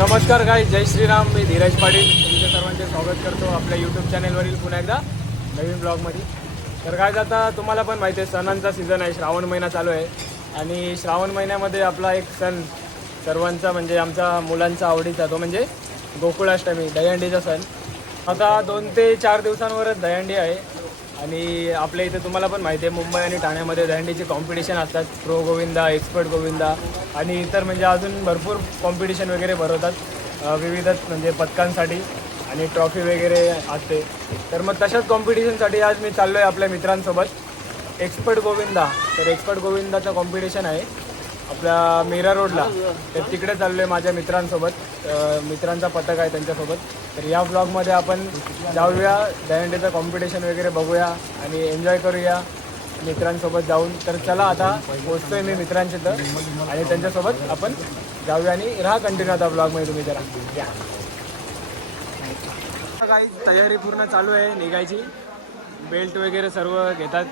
नमस्कार काय जय श्रीराम मी धीरज पाटील. तुमच्या सर्वांचे स्वागत करतो आपल्या यूट्यूब चॅनेलवरील पुन्हा एकदा नवीन ब्लॉगमध्ये तर काय आता तुम्हाला पण माहिती आहे सणांचा सीझन आहे श्रावण महिना चालू आहे. आणि श्रावण महिन्यामध्ये आपला एक सण सर्वांचा म्हणजे आमचा मुलांचा आवडीचा तो म्हणजे गोकुळाष्टमी दहीहंडीचा सण. आता दोन ते चार दिवसांवरच दहीहंडी आहे. आणि आपल्या इथे तुम्हाला पण माहिती आहे मुंबई आणि ठाण्यामध्ये दहंडीचे कॉम्पिटिशन असतात. प्रो गोविंदा एक्सपर्ट गोविंदा आणि इतर म्हणजे अजून भरपूर कॉम्पिटिशन वगैरे भरवतात विविध म्हणजे पदकांसाठी आणि ट्रॉफी वगैरे असते. तर मग तशाच कॉम्पिटिशनसाठी आज मी चाललो आहे आपल्या मित्रांसोबत. एक्सपर्ट गोविंदा तर एक्सपर्ट गोविंदाचं कॉम्पिटिशन आहे. आपल्या मीरा रोडला. तर तिकडे चाललो आहे माझ्या मित्रांसोबत. मित्रांचा पथक आहे त्यांच्यासोबत. तर या ब्लॉगमध्ये आपण जाऊया. दहीहंडीचं कॉम्पिटिशन वगैरे बघूया आणि एन्जॉय करूया मित्रांसोबत जाऊन. तर चला आता पोचतोय मी मित्रांचे तर. आणि त्यांच्यासोबत आपण जाऊया आणि राहा कंटिन्यू आता ब्लॉगमध्ये तुम्ही जरा. या. काही तयारी पूर्ण चालू आहे निघायची. बेल्ट वगैरे सर्व घेतात.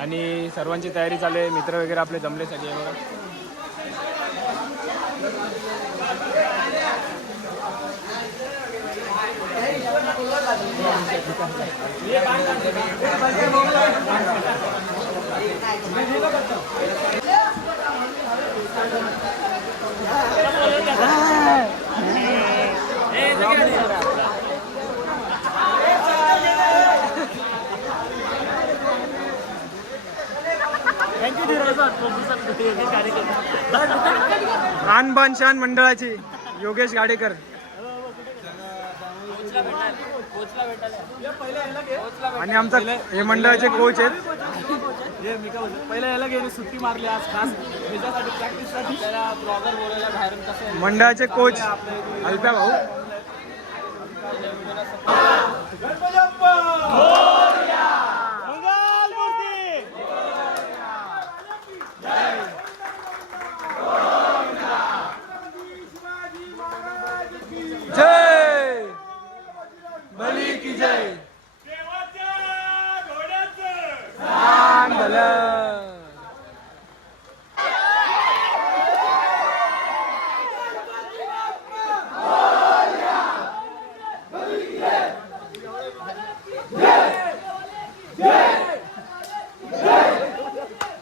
आणि सर्वांची तयारी चालू आहे. मित्र वगैरे आपले जमले सगळे. बघा হ্যাঁ रानबान शान मंडळाची योगेश गाडेकर. आणि आमचा हे मंडळाचे कोच आहेत. मंडळाचे कोच अल्प्या भाऊ. لا Boleh kita!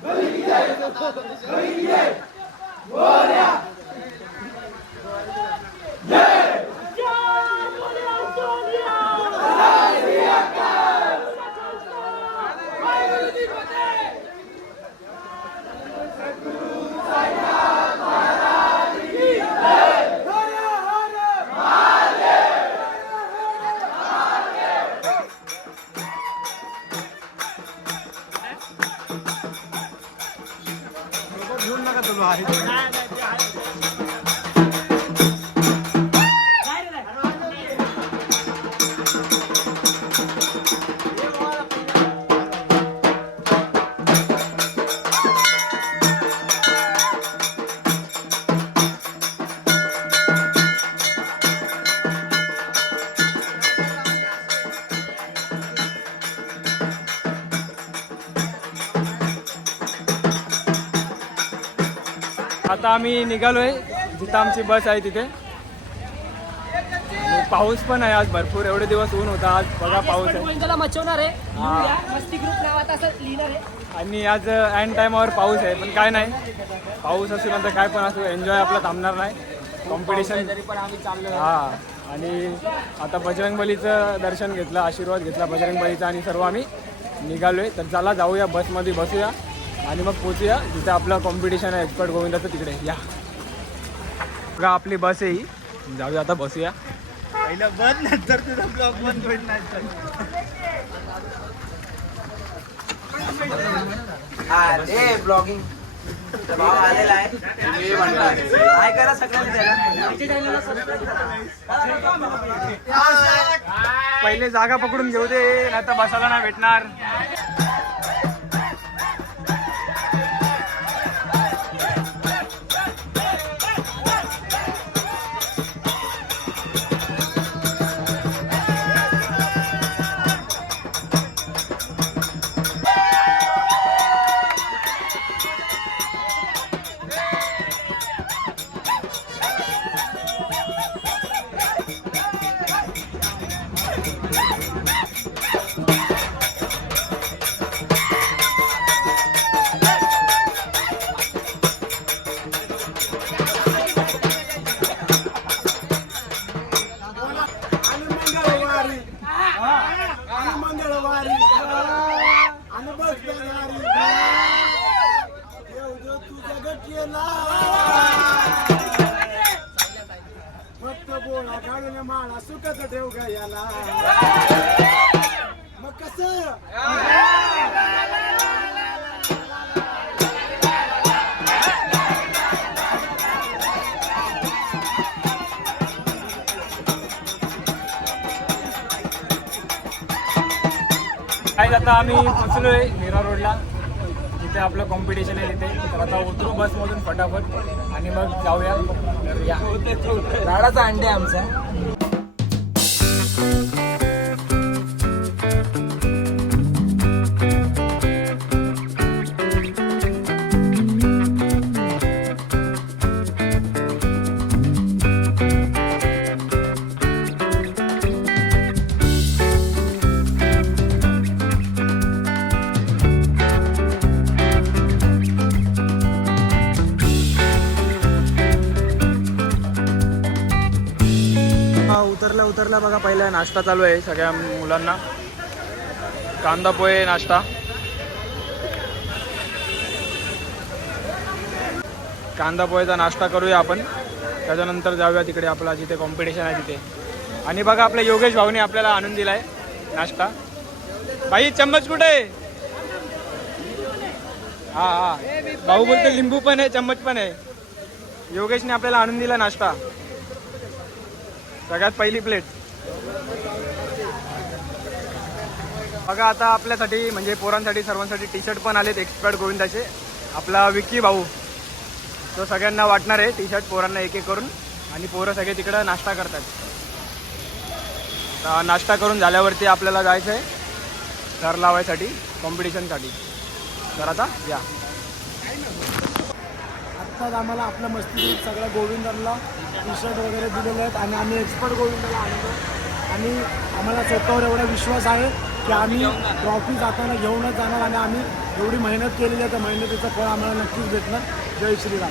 Boleh kita! Boleh kita! Boleh! आता आम्ही निघालोय. जिथं आमची बस आहे तिथे. पाऊस पण आहे आज भरपूर. एवढे दिवस ऊन होता. आज बघा पाऊस आहे. मचवणार आहे. आहे. आणि आज अँड टायमावर पाऊस आहे. पण काय नाही. पाऊस असू नंतर काय पण असू एन्जॉय आपला थांबणार नाही. कॉम्पिटिशन हा. आणि आता बजरंगबलीचं दर्शन घेतलं आशीर्वाद घेतला बजरंगबलीचा आणि सर्व आम्ही निघालोय. तर चला जाऊया बसमध्ये बसूया. आणि मग पोचूया. जिथे आपलं कॉम्पिटिशन आहे एक्सपर्ट गोविंदाचं तिकडे. या. बघा आपली बस आहे ही. जाऊया आता बसूया. पहिलं बंद नंतर तुझा ब्लॉग बंद होईल अरे ब्लॉगिंग भाव आलेला आहे. तुम्ही म्हणता. काय करा सगळ्यांनी पहिले जागा पकडून घेऊ दे नाही तर बसायला नाही भेटणार. ठेव याला. मग कस? काय आता आम्ही पोचलोय मीरा रोडला. जिथे आपलं कॉम्पिटिशन आहे तिथे. तर आता उतरू बसमधून फटाफट. आणि मग जाऊया. तर या. राडाचा अंडे आमचा. हा उतरला उतरला बघा पहिला नाश्ता चालू आहे सगळ्या मुलांना. कांदा पोहे नाश्ता. कांदा पोहेचा नाश्ता करूया आपण. त्याच्यानंतर जाऊया तिकडे आपला जिथे कॉम्पिटिशन आहे तिथे. आणि बघा आपल्या योगेश भाऊने आपल्याला आणून दिलाय नाश्ता. बाई चम्मच कुठे? आहे हा हा. भाऊ बोलतो लिंबू पण आहे चम्मच पण आहे. योगेशने आपल्याला आणून दिला नाश्ता. सगळ्यात पहिली प्लेट बघा आता आपल्यासाठी म्हणजे पोरांसाठी सर्वांसाठी टी शर्ट पण आलेत एक्सपर्ट गोविंदाचे. आपला विक्की भाऊ तो सगळ्यांना वाटणार आहे टी शर्ट पोरांना एक एक करून. आणि पोरं सगळे तिकडं नाश्ता करतात. आता नाश्ता करून झाल्यावरती आपल्याला जायचं आहे घर लावायसाठी कॉम्पिटिशनसाठी तर आता या. आत्ताच आम्हाला आपल्या मस्ती सगळ्या गोविंदांना टी शर्ट वगैरे दिलेले आहेत आणि आम्ही एक्सपर्ट गोविंदाला आणतो. आणि आम्हाला स्वतःवर एवढा विश्वास आहे की आम्ही ट्रॉफी जाताना घेऊनच जाणार आणि आम्ही एवढी मेहनत केलेली आहे त्या मेहनतीचं फळ आम्हाला नक्कीच भेटणार. जय श्रीराम.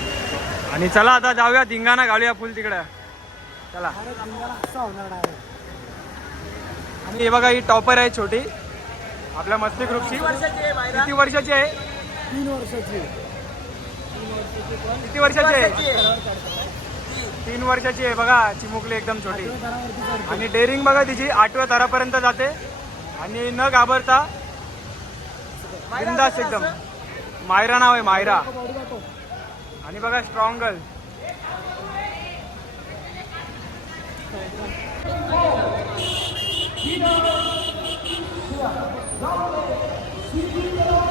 आणि चला आता जाऊया धिंगाणा घालूया फुल तिकडं. चला. अरे दिंगाला असा होणार आहे? आणि हे बघा ही टॉपर आहे छोटी. आपल्या मस्ती ग्रुपची. किती वर्षाची आहे तीन वर्षाची किती वर्षाची आहे? तीन वर्षाची आहे. बघा चिमुकली एकदम छोटी. आणि डेअरिंग बघा तिची आठव्या थरापर्यंत जाते. आणि न घाबरता बिंदास एकदम. मायरा नाव आहे मायरा. आणि बघा स्ट्रॉंग गर्ल तर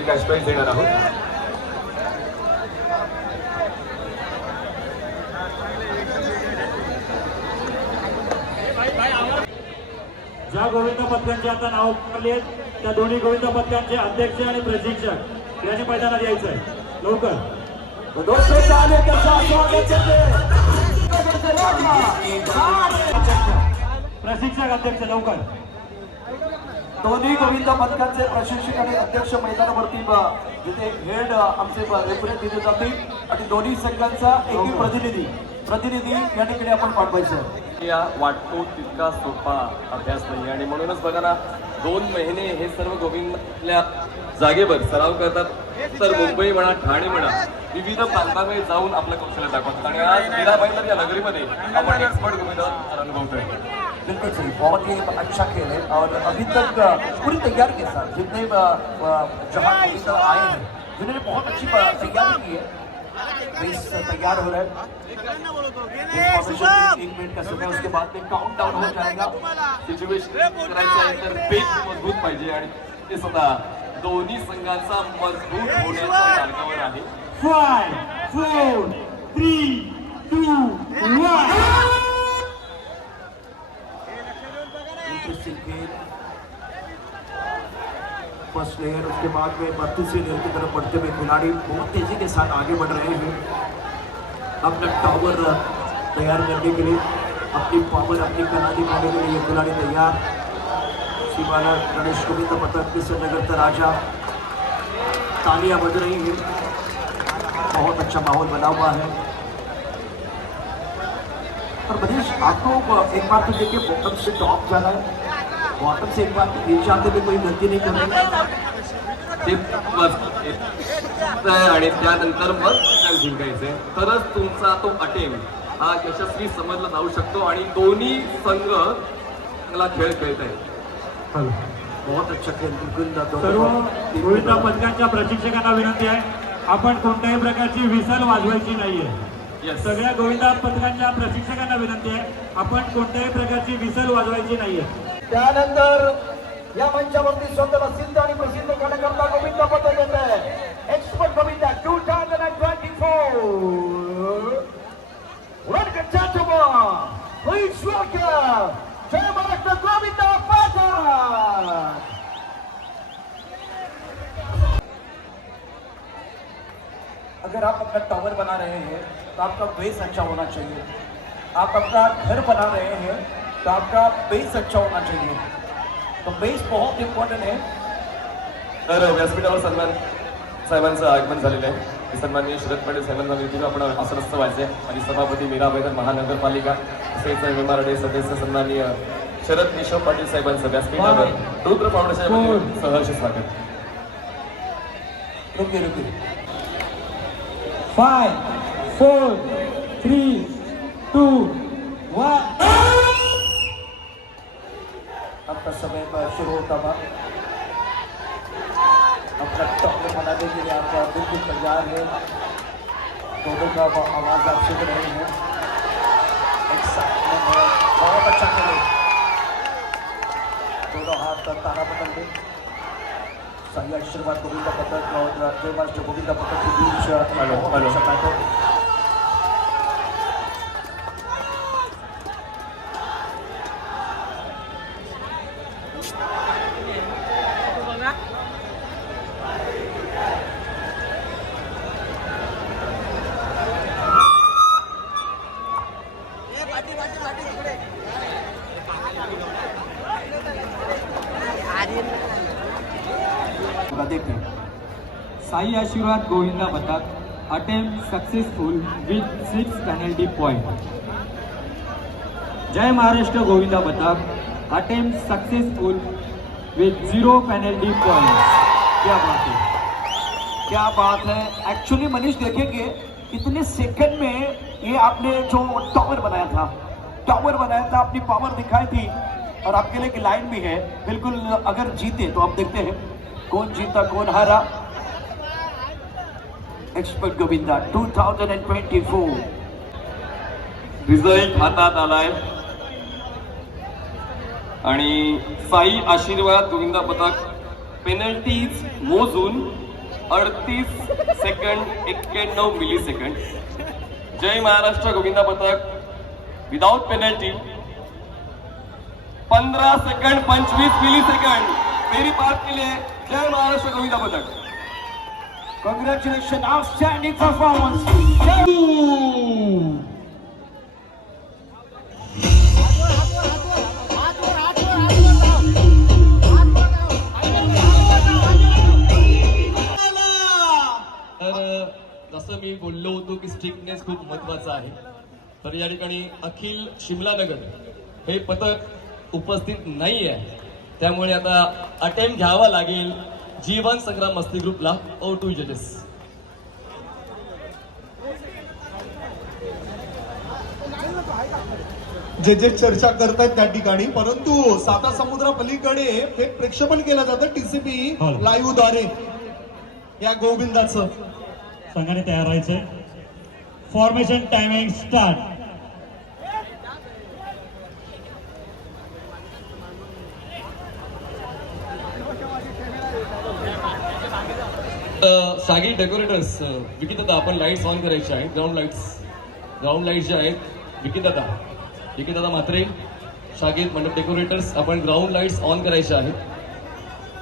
आणि कॅश प्राईज देणार आहोत. ज्या गोविंद पत्त्यांचे आता नाव काढली त्या दोन्ही गोविंद पत्त्यांचे अध्यक्ष आणि प्रशिक्षक यांनी मैदानात यायचं आहे लवकर प्रशिक्षक अध्यक्ष लवकर. दोन्ही गोविंद पथकांचे प्रशिक्षक आणि अध्यक्ष मैदानावरती जिथे हेड आमचे रेफरंट तिथे जातील. आणि दोन्ही संघांचा एक प्रतिनिधी प्रतिनिधी या ठिकाणी आपण पाठवायचं या वाटतो तितका सोपा अभ्यास नाही आणि म्हणूनच बघा ना दोन महिने हे सर्व गोविंदल्या जागेवर सराव करतात. तर मुंबई म्हणा ठाणे म्हणा विविध प्रांतामध्ये जाऊन आपलं कौशल्य दाखवतात. आणि आज मीराबाईंदर या नगरीमध्ये आपण एक्सपर्ट गोविंद अनुभवतोय. बिल्कुल सही बहुत ही अच्छा खेल है और अभी तक पूरी तैयारी के साथ जितने जहाँ आए हैं जिन्होंने बहुत अच्छी तैयारी की है। तैयार हो रहा है। मिनट का समय उसके बाद में काउंट डाउन हो जाएगा। सिच्युएशन करायचं तर बेस मजबूत पाहिजे आणि ते स्वतः दोन्ही संघांचा मजबूत होण्याच्या मार्गावर आहे. Five four three two first उसके बाद में बत्तीस लेयर की तरफ़ बढ़ते हुए खिलाड़ी बहुत तेज़ी के साथ आगे बढ़ रहे हैं। अपना टावर तैयार करने के लिए, अपनी पावर अपनी कला दिखाने के लिए ये खिलाड़ी तैयार। सीमाना गणेश गोविंद पथक किशन का राजा। तालियाँ बज रही हैं। बहुत अच्छा माहौल बना हुआ है। और मनीष, आपको एक बार तो देखिए बॉटम से टॉप जाना है। बॉटम से एक बार तो नीचे आते हुए कोई गलती नहीं करनी। ते बस आणि त्यानंतर मग फायनल जिंकायचे तरच तुमचा तो अटेम्प्ट हा यशस्वी समजला जाऊ शकतो आणि दोन्ही संघ चांगला खेळ खेळत आहेत बहुत अच्छा सर्व पथकांच्या प्रशिक्षकांना विनंती आहे. आपण कोणत्याही प्रकारची विसल वाजवायची नाहीये. सगळ्या गोविंदा पथकांच्या प्रशिक्षकांना विनंती आहे. आपण कोणत्याही प्रकारची विसल वाजवायची नाहीये. त्यानंतर या मंचावरती स्वतःला सिद्ध आणि प्रसिद्ध करण्याकरता गोविंद येत आहे. Expert Govind two thousand and twenty four please welcome जय महाराष्ट्र गोविंद अगर आप अपना टावर बना रहे हैं तो आपका बेस अच्छा होना चाहिए। आप अपना घर बना रहे हैं तो आपका बेस अच्छा होना चाहिए। तो बेस बहुत इम्पोर्टेंट है तर व्यासपीठावर सन्मान साहेबांचं आगमन झालेलं आहे. सन्माननीय शरद पाटील साहेबांना विनंती आपण आसनस्थ व्हायचे आणि सभापती मीरा बैठक महानगरपालिका तसेच एमआरडे सदस्य सन्माननीय शरद केशव पाटील साहेबांचं व्यासपीठावर रुद्र फाउंडेशनच्या वतीने सहर्ष स्वागत. रुकिए रुकिए five four three two one आपका समय पर शुरू होता था अपना टॉप बनाने के लिए आपका बिल्कुल तैयार है। दोनों का आवा- आवाज़ आप सुन रहे हैं। बहुत अच्छा खेले दोनों हाथ पर तारा पकड़ के। सही आशीर्वाद गोविंद पथक और मास्टर गोविंद पथक के बीच साई आशीर्वाद गोविंदा पथक attempt successful with six penalty point जय महाराष्ट्र गोविंदा पथक attempt successful with zero penalty point क्या बात है? क्या बात है? एक्चुअली मनीष देखेंगे इतने सेकंड में ये आपने जो टॉवर बनाया था टॉवर बनाया था अपनी पावर दिखाई थी। और आपके लिए एक लाइन भी है। बिल्कुल अगर जीते तो आप देखते हैं। कौन जीता कौन हारा? एक्सपर्ट गोविंदा 2024 रिझल्ट हातात आलाय. आणि साई आशीर्वाद गोविंदा पथक पेनल्टीज मोजून अडतीस सेकंड एक्क्याण्णव मिली सेकंड जय महाराष्ट्र गोविंदा पथक. विदाउट पेनल्टी पंद्रह सेकंड पंचवीस मिली सेकंड मेरी बात के लिए जय महाराष्ट्र गोविंदा पथक. कॉन्ग्रेचुलेशन आउटस्टैंडिंग परफॉर्मेंस जसं मी बोललो होतो की स्ट्रिक्टनेस खूप महत्त्वाचा आहे तर या ठिकाणी अखिल शिमला नगर हे पथक उपस्थित नाही आहे त्यामुळे आता अटेम्प्ट घ्यावा लागेल जीवन संग्राम मस्ती ग्रुपला ओ टू जजेस जे जे चर्चा करतायत त्या ठिकाणी परंतु साता समुद्रा पलीकडे हे प्रेक्षेपण केलं जातं टीसीपी हो. लाईव्हद्वारे. या गोविंदाचं. संघाने तयार व्हायचंय formation timing start Sagi decorators Vicky आपण लाईट्स ऑन करायचे आहेत. ग्राउंड लाईट्स ग्राउंड लाईट्स जे आहेत विकी दादा मात्रे शागीर मंडप डेकोरेटर्स आपण ग्राउंड लाईट्स ऑन करायचे आहेत.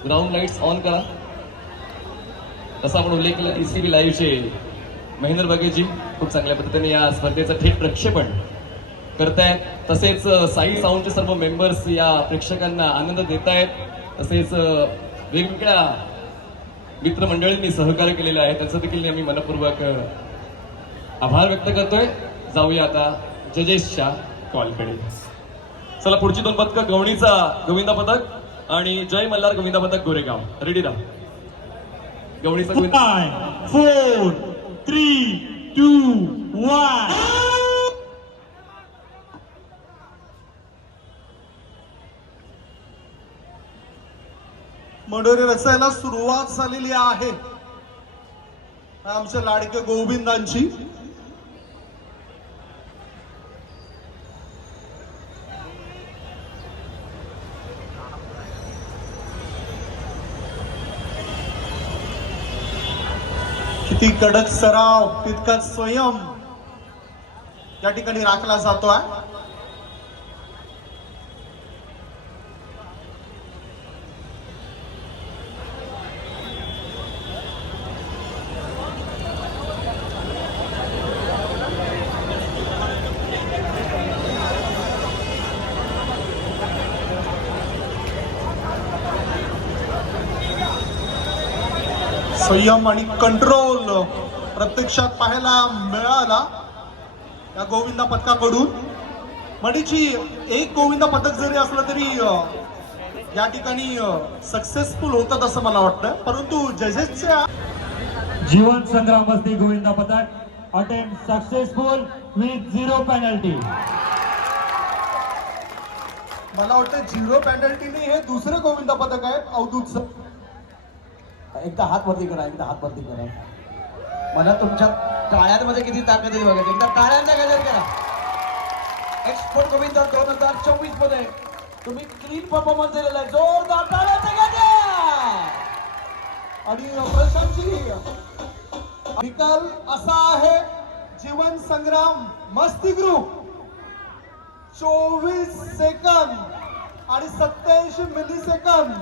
ग्राउंड लाईट्स ऑन करा. तसा आपण उल्लेख केला सी बी लाईव्हचे महेंद्र बघेजी खूप चांगल्या पद्धतीने या स्पर्धेचं थेट प्रक्षेपण करतायत. तसेच साई साऊंडचे सर्व मेंबर्स या प्रेक्षकांना आनंद देत आहेत तसेच वेगवेगळ्या मित्रमंडळींनी सहकार्य केलेलं आहे. त्याचं देखील आम्ही मनपूर्वक आभार व्यक्त करतोय. जाऊया आता जजेसच्या कॉलकडे चला पुढची दोन पदकं गवणीचा गोविंदा पदक आणि जय मल्हार गोविंदा पदक गोरेगाव. रेडी राहा. गवणीचा Govinda five four three two one Mandori रचायला सुरुवात झालेली आहे. आमच्या लाडक्या गोविंदांची. किती कडक सराव तितकाच स्वयं. या ठिकाणी राखला जातोय. संयम आणि कंट्रोल प्रत्यक्षात पाहायला मिळाला या गोविंदा पथकाकडून. मडीची एक गोविंदा पथक जरी असलं तरी या ठिकाणी सक्सेसफुल होतात असं मला वाटतं. परंतु जजेसच्या जीवन संग्राम वस्ती गोविंदा पथक attempt successful with zero penalty मला वाटतं झिरो पेनल्टीने हे दुसरं गोविंदा पथक आहे अवधूतचं एकदा हात वरती करा एकदा हात वरती करा. मला तुमच्या टाळ्यांमध्ये किती ताकद आहे बघा. एकदा टाळ्यांना गजर करा. एक्सपोर्ट गोविंद दोन हजार चोवीसमध्ये तुम्ही क्लीन परफॉर्मन्स दिलेला आहे. जोरदार टाळ्यांचा गजर! आणि प्रशांतजी निकाल असा आहे. जीवन संग्राम मस्ती ग्रुप चोवीस सेकंद आणि सत्याऐंशी मिली सेकंद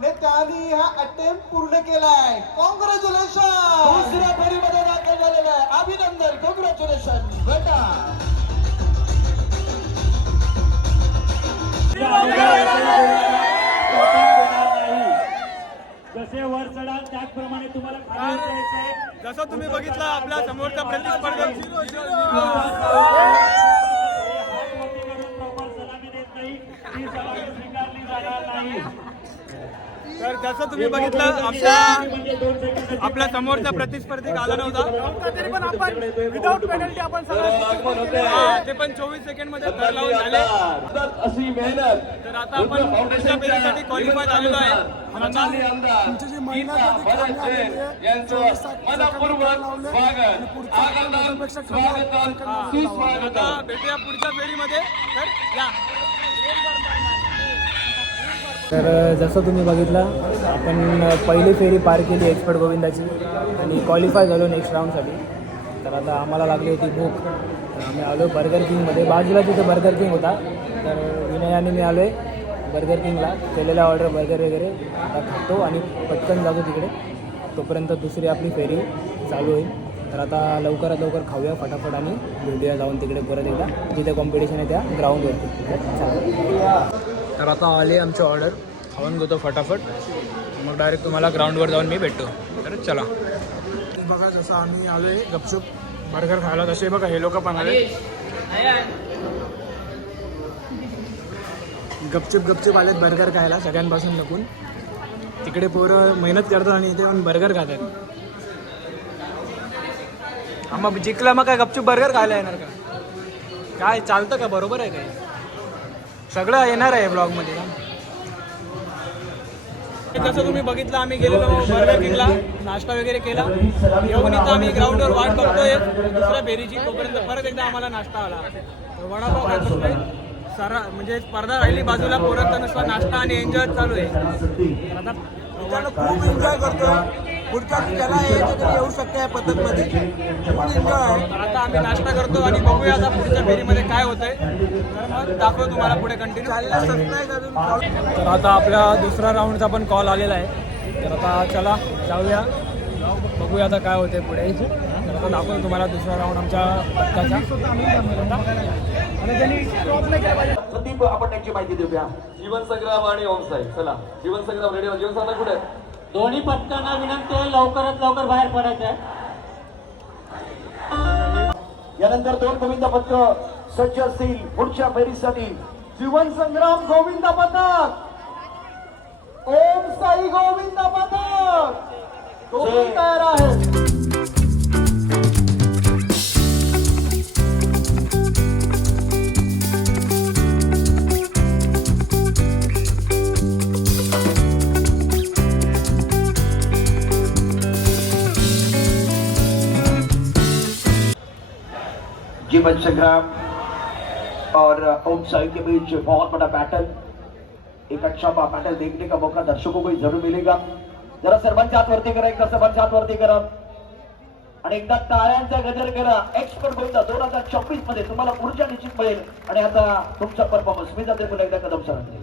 ने त्यांनी हा अटेम्प्ट पूर्ण केलाय. कॉंग्रॅच्युलेशन दुसऱ्या फेरीमध्ये दाखल झालेला आहे अभिनंदन कॉंग्रॅच्युलेशन बेटा. जसे वर चढाल त्याचप्रमाणे तुम्हाला खाली आहे. जसं तुम्ही बघितलं आपल्या समोरचा प्रतिस्पर्धी प्रॉपर सलामी देत नाही ती सलामी स्वीकारली जाणार नाही तर जसं तुम्ही बघितलं सेकंद आपल्या समोरचा प्रतिस्पर्धी आला नव्हता. तरी पण आपण विदाऊट पेनल्टी आपण ते पण चोवीस सेकंडमध्ये घर लावून झाले अशी मेहनत तर आता आपण पुढच्या फेरीसाठी क्वालिफाय झालेलो आहे. आता भेटूया पुढच्या फेरीमध्ये तर या. तर जसं तुम्ही बघितलं आपण पहिली फेरी पार केली एक्सपर्ट गोविंदाची आणि क्वालिफाय झालो नेक्स्ट राऊंडसाठी तर आता आम्हाला लागली होती भूक. तर आम्ही आलो बर्गर किंगमध्ये बाजूला तिथे बर्गर किंग होता. तर विनयाने मी आलो आहे बर्गर किंगला केलेला ऑर्डर बर्गर वगैरे. आता खातो आणि पटकन जातो तिकडे. तोपर्यंत दुसरी आपली फेरी चालू होईल. तर आता लवकरात लवकर खाऊया फटाफट आणि भेटूया जाऊन तिकडे परत एकदा. जिथे कॉम्पिटिशन आहे त्या ग्राउंडवरती तर आता आले आमची ऑर्डर खाऊन घेतो फटाफट. मग डायरेक्ट तुम्हाला ग्राउंडवर जाऊन मी भेटतो. तर चला. बघा जसं आम्ही आलो आहे गपचूप बर्गर खायला तसे बघा हे लोक पण आले. गपचूप गपचूप आलेत बर्गर खायला सगळ्यांपासून लपून. तिकडे पोरं मेहनत करतात आणि इथे पण बर्गर खातात. मग जिंकला मग काय? गपचूप बर्गर खायला येणार का? काय चालतं का? बरोबर आहे काय? सगळं येणार आहे ब्लॉगमध्ये जसं तुम्ही बघितलं आम्ही गेलेलो बर्गर किंगला नाश्ता वगैरे केला. येऊन इथं आम्ही ग्राउंडवर वाट बघतोय. दुसऱ्या फेरीची तोपर्यंत परत एकदा आम्हाला नाश्ता आला. तर वडापाव खात सरा म्हणजे स्पर्धा राहिली बाजूला पोरांचा नुसता नाश्ता आणि एन्जॉय चालू आहे. आता खूप एन्जॉय करतोय. पुढच्या ज्याला यायचं तरी येऊ शकते या पद्धतमध्ये. एन्जॉय आता आम्ही नाश्ता करतो आणि बघूया आता पुढच्या फेरीमध्ये काय होतंय. तर मग दाखवू तुम्हाला पुढे कंटिन्यू तर आता आपला दुसरा राऊंडचा पण कॉल आलेला आहे. तर आता चला जाऊया. बघूया आता काय होते पुढे. तर आता दाखवतो तुम्हाला दुसरा राऊंड आमच्या संदीप आपण त्यांची माहिती देऊया. जीवन संग्राम आणि ओमसाई. चला जीवन संग्राम रेडी जीवन संग्राम कुठे? आहे? दोन्ही पथकांना विनंती आहे लवकरात लवकर बाहेर पडायचं आहे. यानंतर दोन गोविंद पथक सज्ज असतील पुढच्या फेरीसाठी जीवन संग्राम गोविंद पथक. ओम साई गोविंद पथक. तयार आहे जीवन संग्राम और ओम साई के बीच बहुत बड़ा बैटल एक अच्छा बैटल देखने का मौका दर्शकों को जरूर मिलेगा। जरा सर्वांच्या हातवरती करा एकदा सर्वांच्या हातवरती करा। आणि एकदा टाळ्यांचा गजर करा एक्सपर्ट गोविंदा दोन हजार चोवीसमध्ये तुम्हाला ऊर्जा निश्चित मिळेल. आणि आता तुमचा परफॉर्मन्स मी जाते पुन्हा एकदा कदम सरांनी.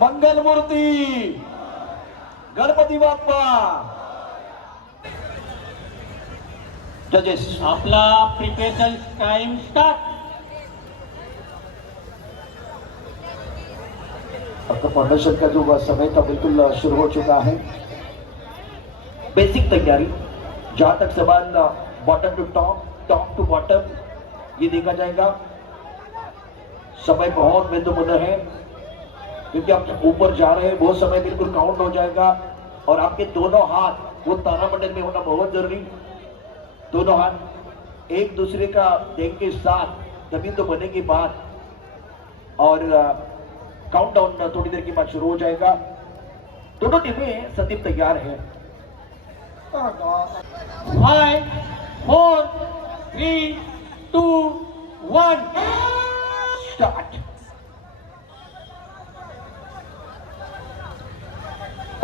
मंगलमूर्ती! गणपती बाप्पा। जजेस आपला प्रिपेरेशन टाइम स्टार्ट आपका फाउंडेशन का जो समय था बिल्कुल शुरू हो चुका है। बेसिक तैयारी। जहाँ तक सवाल bottom to top top to bottom ये देखा जाएगा। समय बहुत महत्वपूर्ण है। क्योंकि आप ऊपर जा रहे हैं वो समय बिल्कुल काउंट हो जाएगा। और आपके दोनों हाथ, वो तारामंडल में होना बहुत ज़रूरी। दोनों हाथ एक दूसरे का देख के साथ, तभी तो बनेगी बात। और काउंट डाउन थोड़ी देर के बाद शुरू हो जाएगा। दोनों टीमें संदीप तैयार है। Five four three two one start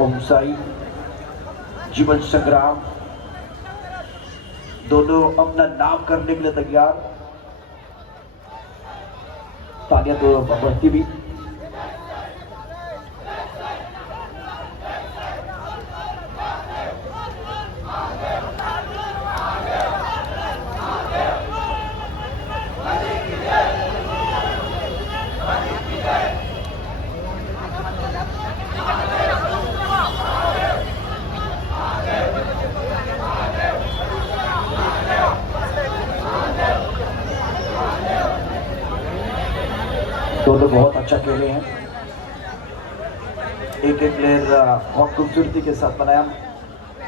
Om Sai Jeevan Sangram, दोनों अपना नाम करने के लिए तैयार। तालियाँ तो बढ़ती भी दोनों बहुत अच्छा खेले हैं। एक एक प्लेयर बहुत खूबसूरती के साथ बनाया।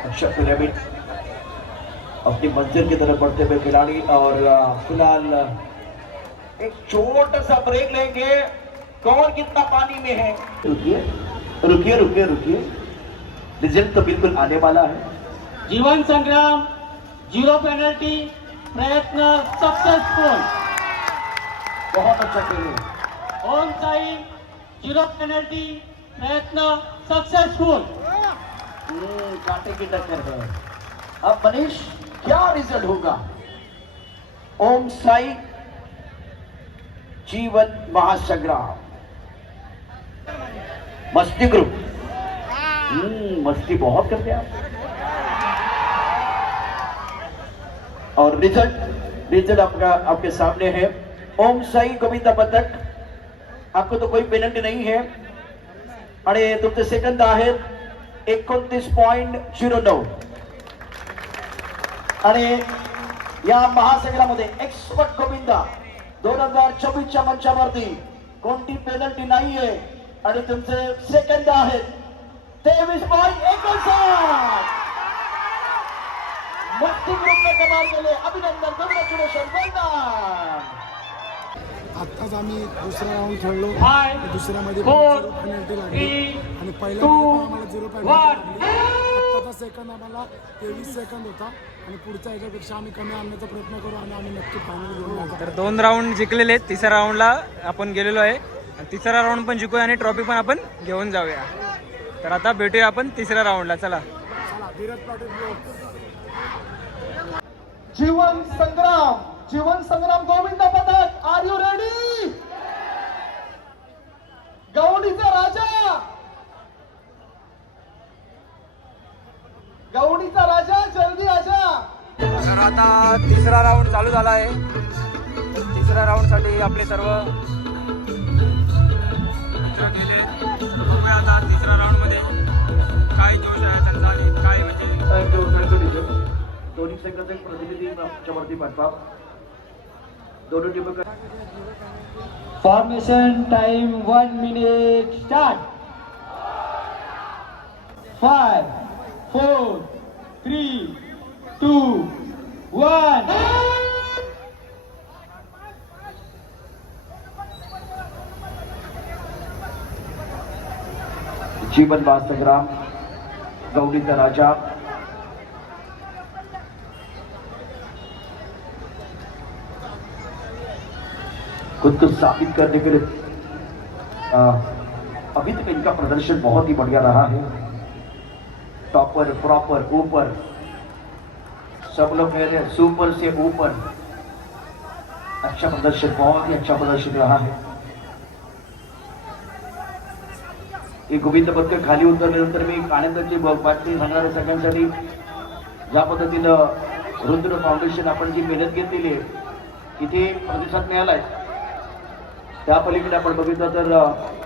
अक्षर पिरामिड अपनी मंजिल की तरफ़ बढ़ते हुए खिलाड़ी और फ़िलहाल एक छोटा सा ब्रेक लेंगे। कौन कितना पानी में है? रुकिए रुकिए रुकिए रुकिए। रिज़ल्ट तो बिल्कुल आने वाला है। जीवन संग्राम ज़ीरो पेनल्टी प्रयत्न सक्सेसफुल बहुत अच्छा खेले। ओम साई झिरो पेनल्टी प्रयत्न सक्सेसफुल कांटे की टक्कर है। अब मनीष क्या रिज़ल्ट होगा? ओम साई जीवन महासंग्राम। मस्ती ग्रुप हम्म, मस्ती बहुत करते आप। और रिज़ल्ट रिज़ल्ट आपका आपके सामने है। ओम साई गोविंदा पथक आपको तो कोई पेनल्टी नहीं है। आणि तुमचे सेकंद आहेत एकोणतीस पॉइंट झिरो नऊ आणि या महासंग्रामध्ये एक्सपर्ट गोविंदा दोन हजार चोवीसच्या मंचावरती कोणती पेनल्टी नाहीये आणि तुमचे सेकंद आहेत तेवीस पॉईंट एकोणसाठ! मस्ती ग्रुपने कमाल केले. अभिनंदन कॉंग्रॅच्युलेशन आत्ताच आम्ही दुसरा राऊंड खेळलो. दुसऱ्यामध्ये पेनल्टी लागली. आणि पहिल्या पण आम्हाला झिरो पेनल्टी आत्ताचा सेकंद आम्हाला तेवीस सेकंद होता. आणि पुढच्या ह्याच्यापेक्षा आम्ही कमी आणण्याचा प्रयत्न करू आणि आम्ही नक्की फायनल तर दोन राऊंड जिंकलेले आहेत. तिसऱ्या राऊंडला आपण गेलेलो आहे. आणि तिसरा राऊंड पण जिंकूया आणि ट्रॉफी पण आपण घेऊन जाऊया. तर आता भेटूया आपण तिसऱ्या राऊंडला चला. जीवन संग्राम. जीवन संग्राम गोविंद पथक आर यू रेडी गवणीचा राजा! गवणीचा राजा जल्दी आजा! तर आता तिसरा राऊंड चालू झाला आहे. तर तिसऱ्या राऊंडसाठी आपले सर्व मित्र गेले. तर बघूया आता तिसऱ्या राऊंडमध्ये काय जोश आहे त्यांचा काय म्हणजे दोन्ही संघाचा एक प्रतिनिधी आमच्या वरती पाठवा. दोन्ही team formation time one minute start five four three two one Jeevan बा संग्राम गौरीचा राजा। खुद को साबित करने के लिए। आ, अभी तक इनका प्रदर्शन बहुत ही बढ़िया रहा है। टॉपर प्रॉपर ऊपर। सब लोग कह रहे हैं सुपर से ऊपर। अच्छा प्रदर्शन बहुत ही अच्छा प्रदर्शन रहा है। हे गोविंद पदक खाली उतरल्यानंतर मी एक आनंदाची बातमी सांगणार आहे सगळ्यांसाठी ज्या पद्धतीनं रुद्र फाउंडेशन आपण जी मेहनत घेतलेली आहे तिथे प्रतिसाद मिळालाय? त्या पलीकडे आपण बघितलं तर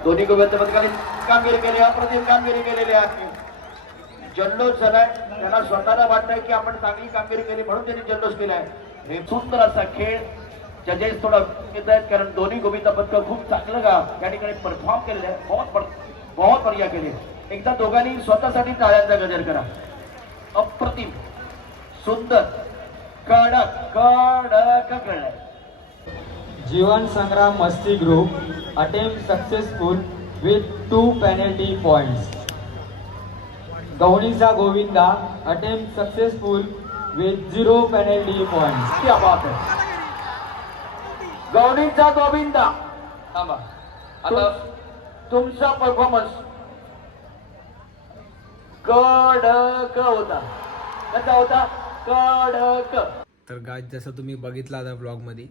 दोन्ही गोव्यांच्यामध्ये पदकाने कामगिरी केली. अप्रतिम कामगिरी केलेली आहे. जल्लोष झालाय. त्यांना स्वतःला वाटतंय की आपण चांगली कामगिरी केली म्हणून त्यांनी जल्लोष केलाय. हे सुंदर असा खेळ जजेस थोडा येत आहेत कारण दोन्ही गोविंदा पदक खूप चांगलं का त्या ठिकाणी परफॉर्म केलेलं आहे. बहुत बहुत बढिया केले एकदा दोघांनी स्वतःसाठी टाळ्यांचा गजर करा. अप्रतिम सुंदर कडक कडक कळलाय जीवन संग्राम मस्ती group attempt successful with two penalty points गवणीचा Govinda attempt successful with zero penalty points क्या बात आहे गौरीचा गोविंदा. थांबा. आता तुमचा परफॉर्मन्स कडक होता. कसा होता? कडक. तर गाज जसं तुम्ही बघितलं आता ब्लॉगमध्ये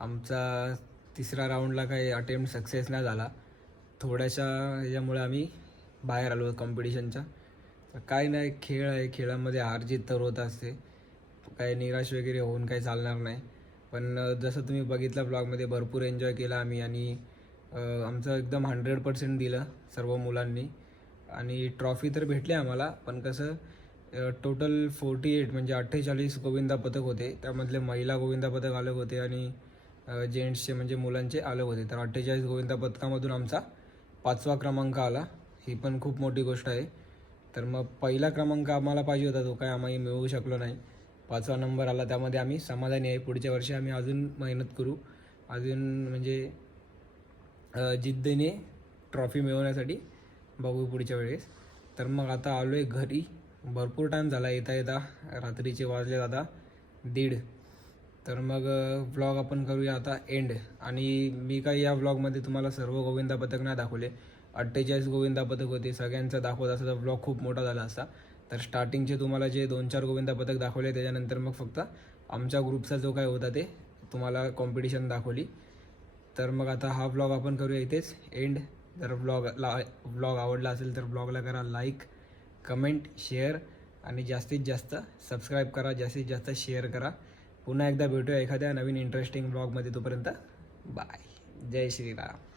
आमचा तिसरा राऊंडला काही अटेम्प्ट सक्सेस नाही झाला. थोड्याशा याच्यामुळे आम्ही बाहेर आलो कॉम्पिटिशनच्या तर काय नाही खेळ आहे. खेळामध्ये हार जीत तर होत असते. काही निराश वगैरे होऊन काही चालणार नाही. पण जसं तुम्ही बघितलं ब्लॉगमध्ये भरपूर एन्जॉय केला आम्ही आणि आमचं एकदम हंड्रेड पर्सेंट दिलं सर्व मुलांनी. आणि ट्रॉफी तर भेटली आम्हाला पण कसं टोटल फोर्टी एट म्हणजे अठ्ठेचाळीस गोविंदा पथक होते. त्यामधले महिला गोविंदा पथक अलग होते आणि जेंट्सचे म्हणजे मुलांचे अलग होते. तर अठ्ठेचाळीस गोविंदा पथकामधून आमचा पाचवा क्रमांक आला. ही पण खूप मोठी गोष्ट आहे. तर मग पहिला क्रमांक आम्हाला पाहिजे होता तो काय आम्ही मिळवू शकलो नाही. पाचवा नंबर आला त्यामध्ये आम्ही समाधानी आहे. पुढच्या वर्षी आम्ही अजून मेहनत करू. अजून म्हणजे जिद्दीने ट्रॉफी मिळवण्यासाठी बघू पुढच्या वेळेस. तर मग आता आलो आहे घरी. भरपूर टाईम झाला येता येता रात्रीचे वाजले आता दीड. तर मग व्लॉग आपण करूया आता एंड आणि मी काही या व्लॉगमध्ये तुम्हाला सर्व गोविंदा पथक नाही दाखवले. अठ्ठेचाळीस गोविंदा पथक होते. सगळ्यांचं दाखवत असं तर व्लॉग खूप मोठा झाला असता. तर स्टार्टिंगचे तुम्हाला जे दोन चार गोविंदा पथक दाखवले त्याच्यानंतर मग फक्त आमच्या ग्रुपचा जो काय होता ते तुम्हाला कॉम्पिटिशन दाखवली. तर मग आता हा व्लॉग आपण करूया इथेच एंड जर व्लॉग ला व्लॉग आवडला असेल तर ब्लॉगला करा लाईक कमेंट शेअर आणि जास्तीत जास्त सबस्क्राईब करा. जास्तीत जास्त शेअर करा. पुन्हा एकदा भेटूया एखाद्या नवीन इंटरेस्टिंग ब्लॉगमध्ये तोपर्यंत बाय. जय श्रीराम.